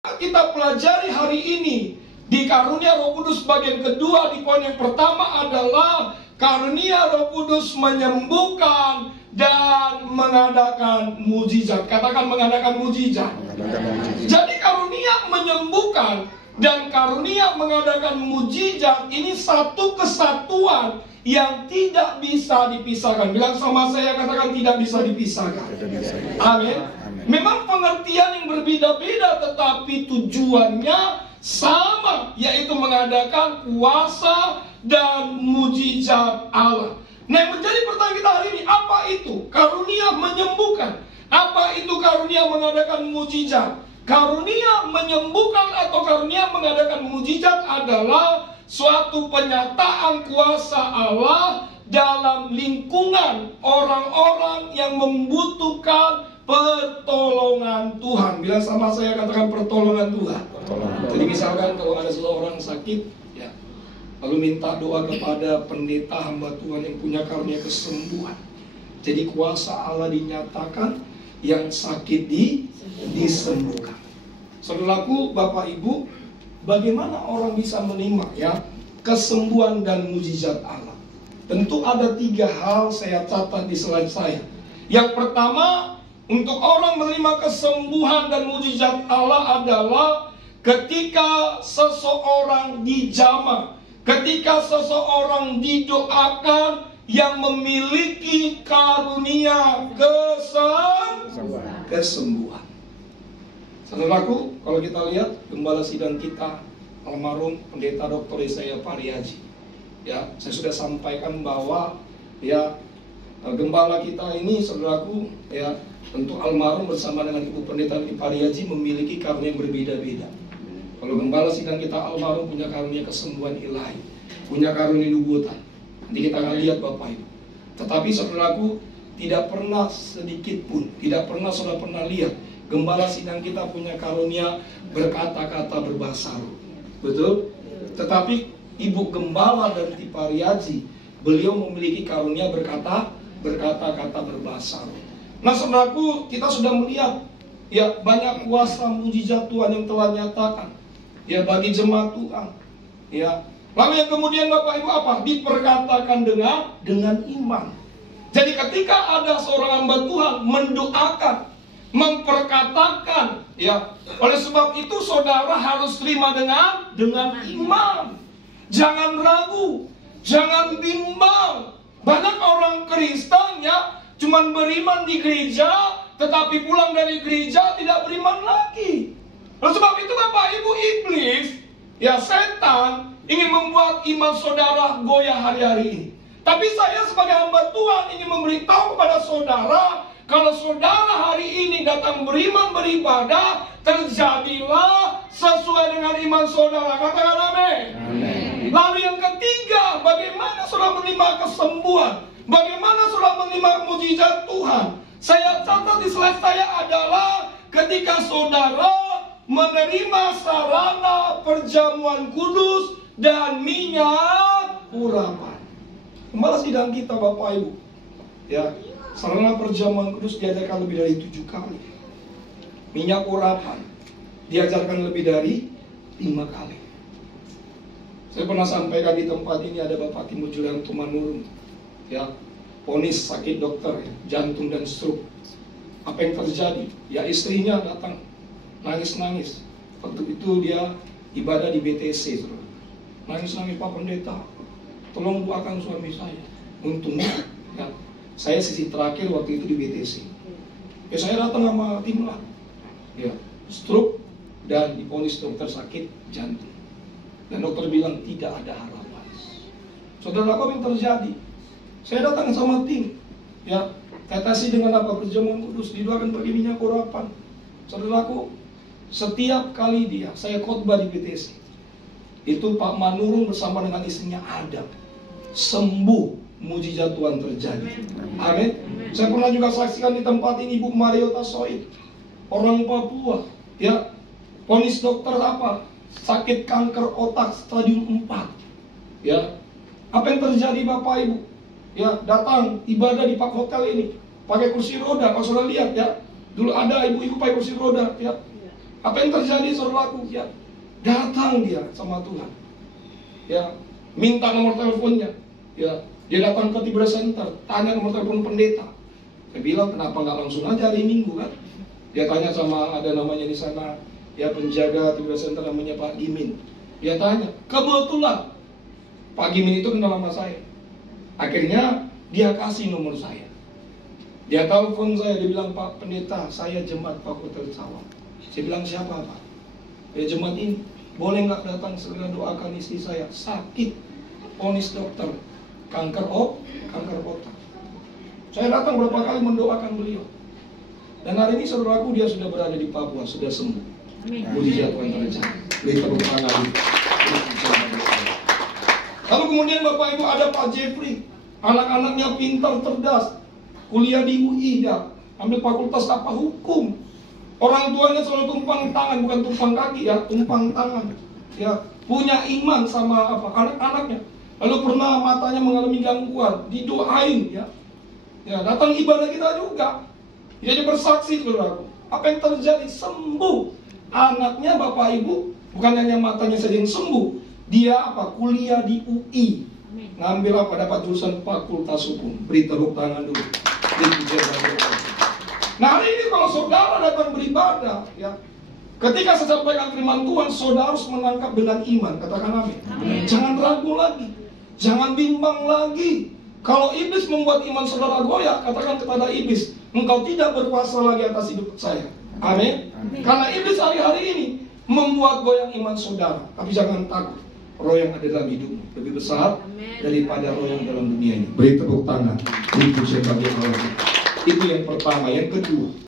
Kita pelajari hari ini di karunia Roh Kudus bagian kedua, di poin yang pertama adalah karunia Roh Kudus menyembuhkan dan mengadakan mujizat. Katakan mengadakan mujizat. Jadi karunia menyembuhkan dan karunia mengadakan mujizat ini satu kesatuan yang tidak bisa dipisahkan. Bilang sama saya, katakan tidak bisa dipisahkan. Amin. Memang pengertian yang berbeda-beda, tetapi tujuannya sama, yaitu mengadakan kuasa dan mujizat Allah. Nah, yang menjadi pertanyaan kita hari ini, apa itu karunia menyembuhkan? Apa itu karunia mengadakan mujizat? Karunia menyembuhkan atau karunia mengadakan mujizat adalah suatu penyataan kuasa Allah dalam lingkungan orang-orang yang membutuhkan pertolongan Tuhan. Bilang sama saya, katakan pertolongan Tuhan. Jadi misalkan kalau ada seseorang sakit, ya, lalu minta doa kepada pendeta hamba Tuhan yang punya karunia kesembuhan. Jadi kuasa Allah dinyatakan, yang sakit disembuhkan. Saudaraku, Bapak Ibu, bagaimana orang bisa menerima ya kesembuhan dan mujizat Allah? Tentu ada 3 hal saya catat di slide saya. Yang pertama, untuk orang menerima kesembuhan dan mujizat Allah adalah ketika seseorang dijamah, ketika seseorang didoakan yang memiliki karunia kesembuhan. Saudaraku, kalau kita lihat gembala sidang kita, almarhum Pendeta Dr. Yesaya Pariaji, ya, saya sudah sampaikan bahwa ya gembala kita ini, saudaraku, ya, tentu almarhum bersama dengan Ibu Pendeta Pariaji memiliki karunia yang berbeda-beda. Kalau gembala sidang kita almarhum punya karunia kesembuhan ilahi, punya karunia nubuatan. Nanti kita akan lihat Bapak Ibu. Tetapi saudaraku, tidak pernah sedikit pun, tidak pernah saudara pernah lihat gembala sidang kita punya karunia berkata-kata berbahasa roh. Betul? Tetapi Ibu Gembala dan Pariaji, beliau memiliki karunia berkata-kata berbahasa roh. Nah, saudaraku, kita sudah melihat ya banyak kuasa mujizat Tuhan yang telah nyatakan ya bagi jemaat Tuhan. Ya. Lalu yang kemudian Bapak Ibu apa? Diperkatakan dengan iman. Jadi ketika ada seorang hamba Tuhan mendoakan, memperkatakan, ya, oleh sebab itu saudara harus terima dengan iman. Jangan ragu, jangan bimbang. Banyak orang Kristen ya cuman beriman di gereja, tetapi pulang dari gereja tidak beriman lagi. Oleh sebab itu Bapak Ibu, iblis, ya setan ingin membuat iman saudara goyah hari-hari ini. Tapi saya sebagai hamba Tuhan ingin memberitahu kepada saudara, kalau saudara hari ini datang beriman beribadah, terjadilah sesuai dengan iman saudara. Katakan amin. Lalu yang ketiga, bagaimana saudara menerima kesembuhan? Bagaimana saudara menerima mujizat Tuhan? Saya catat di slide saya adalah ketika saudara menerima sarana perjamuan kudus dan minyak urapan. Gembala sidang kita Bapak Ibu, ya, sarana perjamuan kudus diajarkan lebih dari 7 kali. Minyak urapan diajarkan lebih dari 5 kali. Saya pernah sampaikan di tempat ini, ada Bapak Timur Julian Tumanurun, ya, vonis sakit dokter, ya, jantung dan stroke. Apa yang terjadi? Ya, istrinya datang nangis-nangis. Waktu itu dia ibadah di BTC, nangis-nangis, Pak Pendeta, tolong doakan suami saya. Untungnya, ya, saya sisi terakhir waktu itu di BTC. Ya, saya datang sama tim lah, ya, stroke dan divonis dokter sakit jantung. Dan dokter bilang tidak ada harapan. Saudara, apa yang terjadi? Saya datang sama tim, ya, tetesi dengan apa? Perjamuan kudus, didoakan pakai minyak urapan. Saudaraku, setiap kali saya khotbah di BTC, itu Pak Manurung bersama dengan istrinya Adam, sembuh, mujizat Tuhan terjadi. Amin. Saya pernah juga saksikan di tempat ini Ibu Mariota Soid, orang Papua, ya, vonis dokter apa? Sakit kanker otak stadium 4. Ya. Apa yang terjadi Bapak Ibu? Ya, datang ibadah di Pak Hotel ini, pakai kursi roda. Kalau sudah lihat ya, dulu ada ibu-ibu pakai kursi roda, ya. Apa yang terjadi saudaraku? Ya, datang dia sama Tuhan. Ya, minta nomor teleponnya. Ya, dia datang ke Tiberia Center, tanya nomor telepon pendeta. Saya bilang, kenapa nggak langsung aja hari Minggu kan? Dia tanya sama ada namanya di sana, ya penjaga Tiberia Center namanya Pak Gimin. Dia tanya, kebetulan Pak Gimin itu kenal sama saya. Akhirnya dia kasih nomor saya. Dia telepon saya, dia bilang, Pak Pendeta, saya jemaat Fakultas Sawah. Saya bilang, siapa Pak? Ya jemaat ini, boleh nggak datang segera doakan istri saya sakit, vonis dokter, kanker otak. Saya datang berapa kali mendoakan beliau. Dan hari ini saudaraku dia sudah berada di Papua, sudah sembuh. Mujizat Tuhan terjadi. Beri tepuk tangan. Lalu kemudian Bapak Ibu ada Pak Jeffrey, anak-anaknya pintar, cerdas, kuliah di UI ya, ambil fakultas apa hukum. Orang tuanya selalu tumpang tangan, bukan tumpang kaki ya, tumpang tangan. Ya, punya iman sama apa anak-anaknya. Lalu pernah matanya mengalami gangguan, didoain ya. Ya, datang ibadah kita juga. Dia bersaksi saudaraku. Apa yang terjadi? Sembuh. Anaknya Bapak Ibu, bukan hanya matanya saja yang sembuh. Dia apa? Kuliah di UI. Ngambil apa? Dapat jurusan Fakultas Hukum. Beri tepuk tangan dulu. Nah hari ini kalau saudara datang beribadah, ya, ketika saya sampaikan firman Tuhan, saudara harus menangkap dengan iman. Katakan amin. Jangan ragu lagi, jangan bimbang lagi. Kalau iblis membuat iman saudara goyah, katakan kepada iblis, engkau tidak berkuasa lagi atas hidup saya. Amin. Karena iblis hari-hari ini membuat goyang iman saudara. Tapi jangan takut, roh yang ada dalam hidupmu lebih besar daripada roh yang dalam dunia ini. Beri tepuk tangan. Itu yang pertama. Yang kedua,